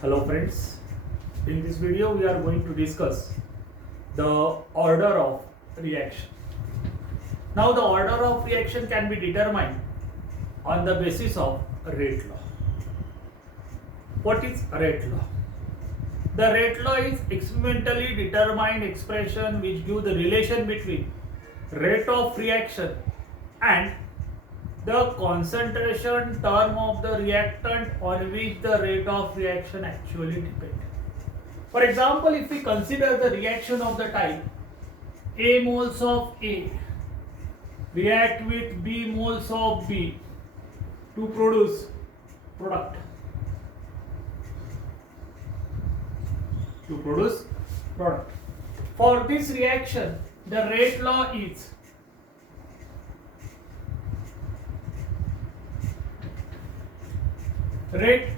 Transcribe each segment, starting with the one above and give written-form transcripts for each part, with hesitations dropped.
Hello friends, in this video we are going to discuss the order of reaction. Now the order of reaction can be determined on the basis of rate law. What is rate law? The rate law is experimentally determined expression which gives the relation between rate of reaction and the concentration term of the reactant on which the rate of reaction actually depends. For example, if we consider the reaction of the type A moles of A react with B moles of B to produce product. For this reaction, the rate law is rate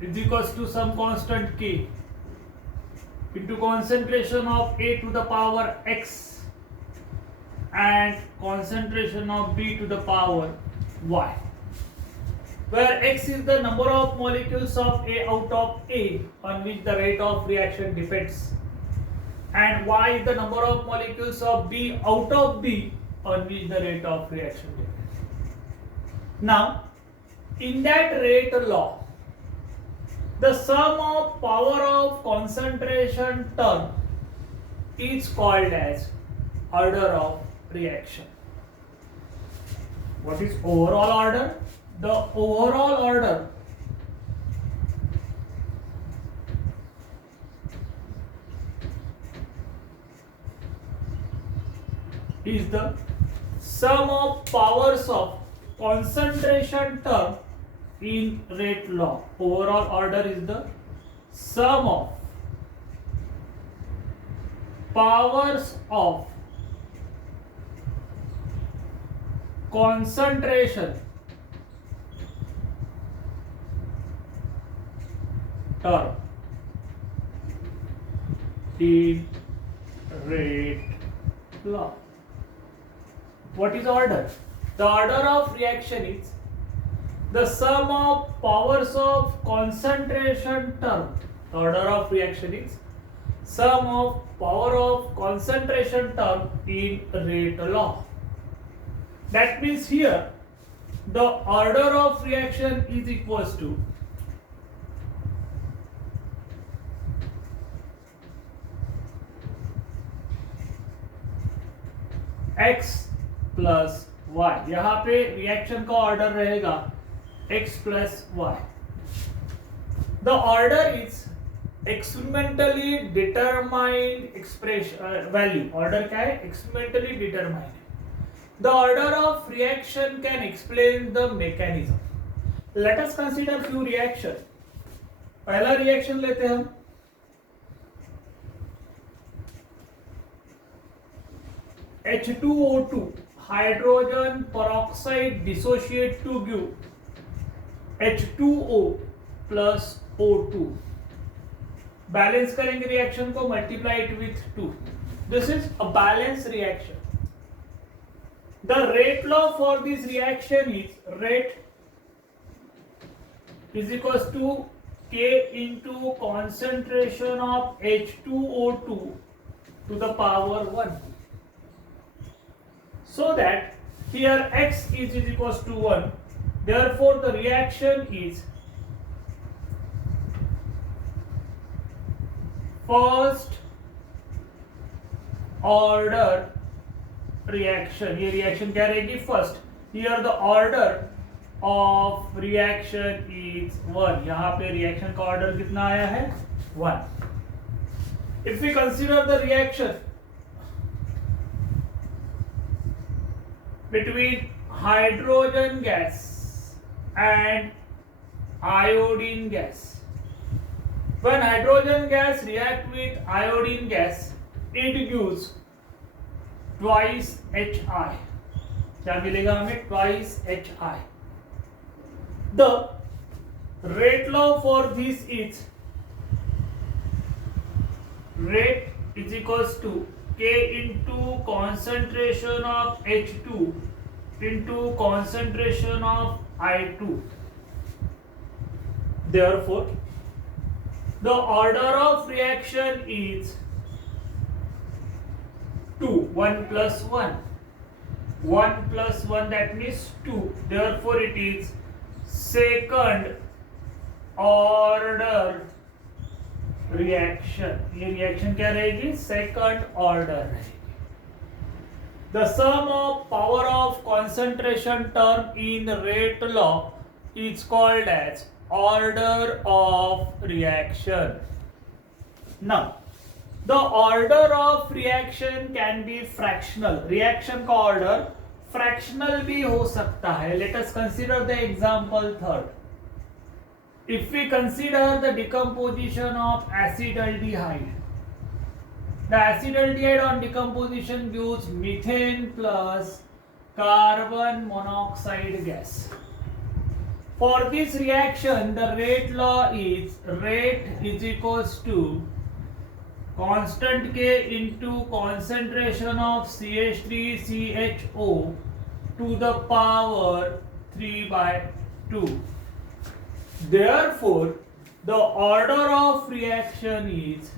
is equals to some constant K into concentration of A to the power X and concentration of B to the power Y, where X is the number of molecules of A out of A on which the rate of reaction depends, and Y is the number of molecules of B out of B on which the rate of reaction depends. Now, in that rate law, the sum of power of concentration term is called as order of reaction. What is overall order? The overall order is the sum of powers of concentration term in rate law. Overall order is the sum of powers of concentration term in rate law. What is order? The order of reaction is the sum of powers of concentration term. The order of reaction is sum of power of concentration term in rate law. That means here the order of reaction is equals to x plus y. यहाँ पे reaction का order रहेगा x plus y. The order is experimentally determined expression value. Order क्या है? Experimentally determined. The order of reaction can explain the mechanism. Let us consider few reaction. पहला reaction लेते हैं हम. H2O2 hydrogen peroxide dissociate to give H2O plus O2. Balance करेंगे reaction को, multiply it with 2. This is a balance reaction. The rate law for this reaction is rate is equals to K into concentration of H2O2 to the power 1. So that here X is equals to 1. Therefore, the reaction is first order reaction. ये reaction क्या रहेगी? First. Here the order of reaction is 1. यहाँ पे reaction का order कितना आया है? 1. If we consider the reaction between hydrogen gas and iodine gas. When hydrogen gas react with iodine gas, it gives twice Hi. क्या मिलेगा हमें? Twice Hi. The rate law for this is rate is equals to K into concentration of H2 into concentration of I2. Therefore, the order of reaction is 2. 1 plus 1. 1 plus 1, that means 2. Therefore, it is second order reaction. ये reaction क्या रहेगी? Second order रहेगी. The sum of power of concentration term in rate law is called as order of reaction. Now, the order of reaction can be fractional. Reaction का order fractional भी हो सकता है. Let us consider the example third. If we consider the decomposition of acetaldehyde, the acetaldehyde on decomposition gives methane plus carbon monoxide gas. For this reaction, the rate law is rate is equals to constant K into concentration of CH3CHO to the power 3 by 2. Therefore, the order of reaction is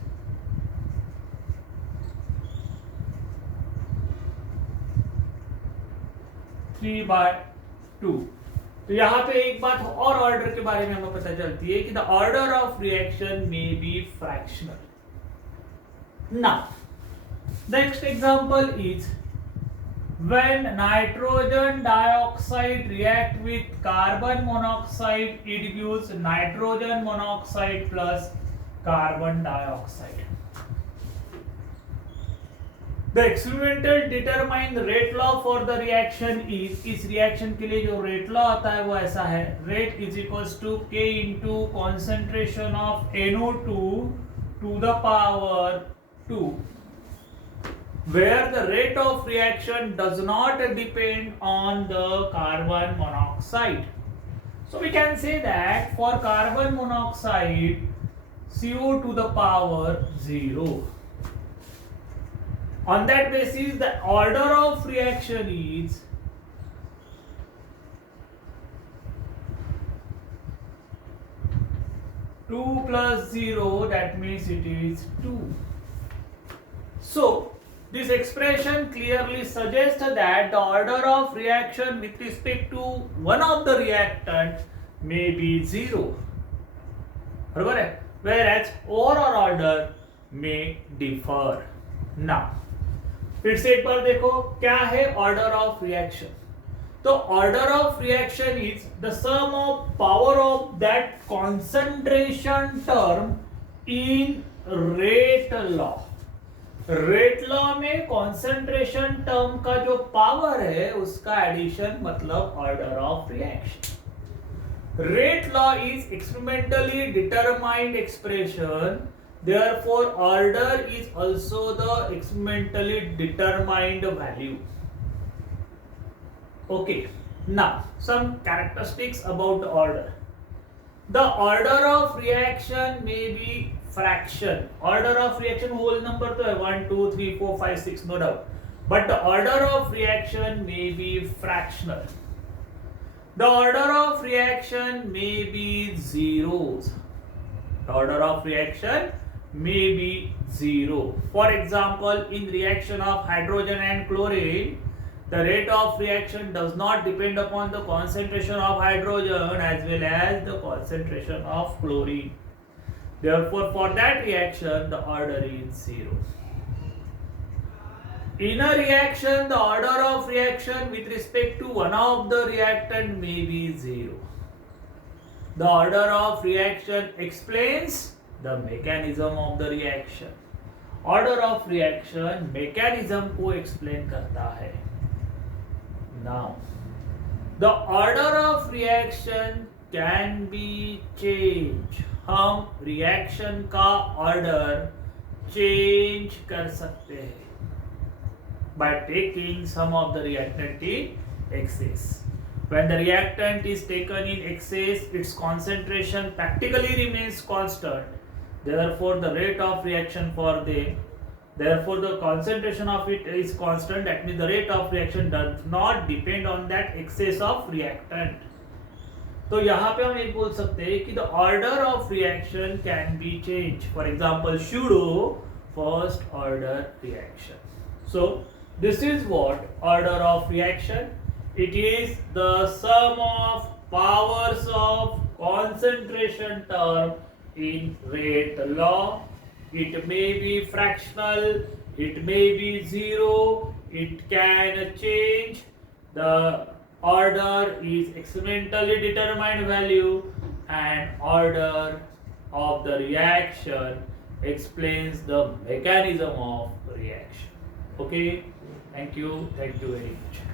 3 by 2. तो यहाँ पे एक बात और order के बारे में हमें पता चलती है कि the order of reaction may B fractional. Now next example is when nitrogen dioxide react with carbon monoxide, it gives nitrogen monoxide plus carbon dioxide. The experimental determine the rate law for the reaction is, इस reaction के लिए जो rate law आता है वो ऐसा है, rate is equals to K into concentration of NO2 to the power 2, where the rate of reaction does not depend on the carbon monoxide. So we can say that for carbon monoxide, CO to the power 0. On that basis, the order of reaction is 2 plus 0, that means it is 2. So, this expression clearly suggests that the order of reaction with respect to one of the reactant may be 0. बराबर है? Whereas overall order may differ. Now, फिर से एक बार देखो क्या है order of reaction. तो order of reaction is the sum of power of that concentration term in rate law. Rate law में कॉन्सेंट्रेशन टर्म का जो पावर है उसका एडिशन मतलब order of reaction. Rate law is experimentally determined expression, therefore order is also the experimentally determined value. Okay, now some characteristics about the order. The order of reaction may be fraction. Order of reaction whole number तो है 1 2 3 4 5 6, no doubt, but the order of reaction may be fractional. The order of reaction may be zeros. The order of reaction may be 0. For example, in reaction of hydrogen and chlorine, the rate of reaction does not depend upon the concentration of hydrogen as well as the concentration of chlorine. Therefore, for that reaction, the order is 0. In a reaction, the order of reaction with respect to one of the reactant may be 0. The order of reaction explains the mechanism of the reaction. Order of reaction mechanism को explain करता है. Now, the order of reaction can be changed. हम reaction का order change कर सकते हैं by taking some of the reactant in excess. When the reactant is taken in excess, its concentration practically remains constant. Therefore, the rate of reaction therefore the concentration of it is constant. That means the rate of reaction does not depend on that excess of reactant. तो यहाँ पे हम एक बोल सकते हैं कि the order of reaction can be change. For example pseudo first order reaction. So this is what order of reaction. It is the sum of powers of concentration term in rate law. It may be fractional, it may be zero, it can change. The order is experimentally determined value, and order of the reaction explains the mechanism of reaction. Okay, thank you very much.